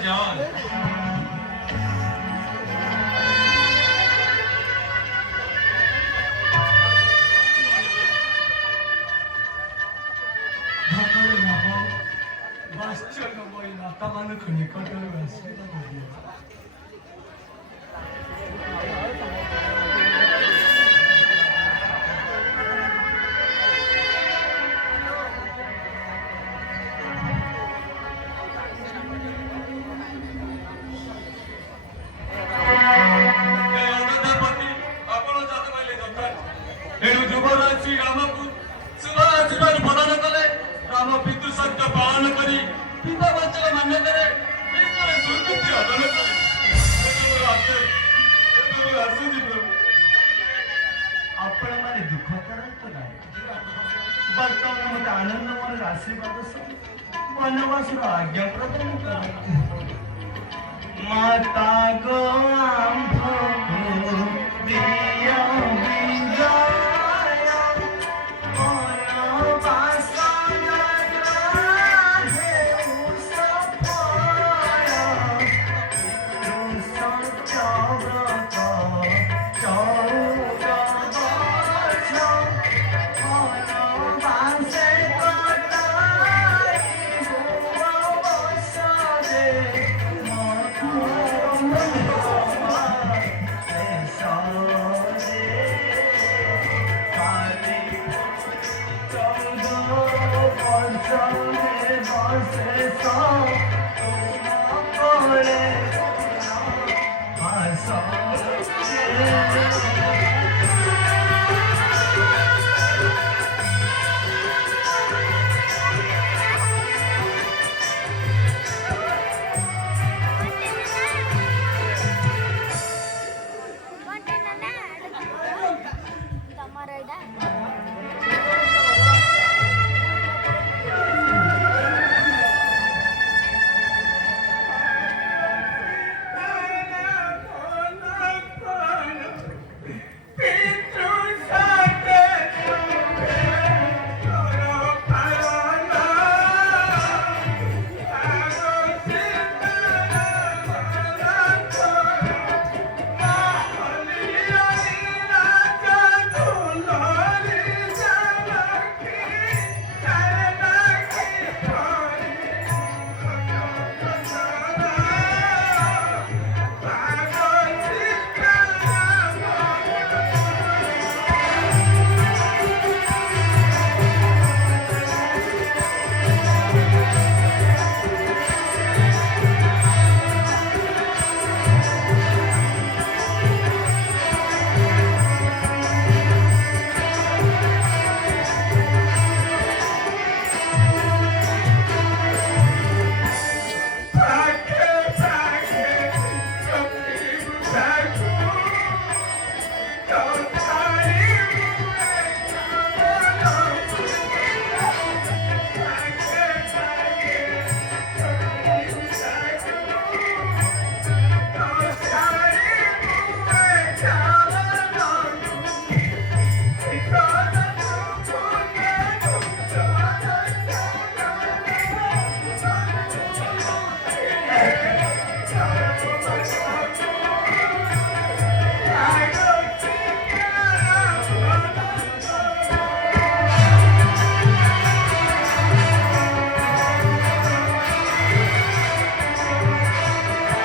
जान 나타나는 그 니꺼들을 왔습니다. ଏଣୁ ଯୁବରାଜ ଶ୍ରୀ ରାମକୁ ଶିବାଜୀବାରୁ ପ୍ରଦାନ କଲେ। ରାମ ପିତୃ ସତ୍ୟ ପାଳନ କରି ପିତା ବଚନ ମାନ୍ୟ କରେ ବିଶ୍ୱରେ ସ୍ୱୀକୃତି ଅର୍ଜନ କରେ। ଆସୁଛି ପ୍ରଭୁ ଆପଣମାନେ ଦୁଃଖ କରନ୍ତୁ ନାହିଁ। ବର୍ତ୍ତମାନ ମୋତେ ଆନନ୍ଦ ମନରେ ଆଶୀର୍ବାଦ ସହ ବନବାସର ଆଜ୍ଞା ପ୍ରଦାନ କରନ୍ତୁ। ମାତା ଗೋ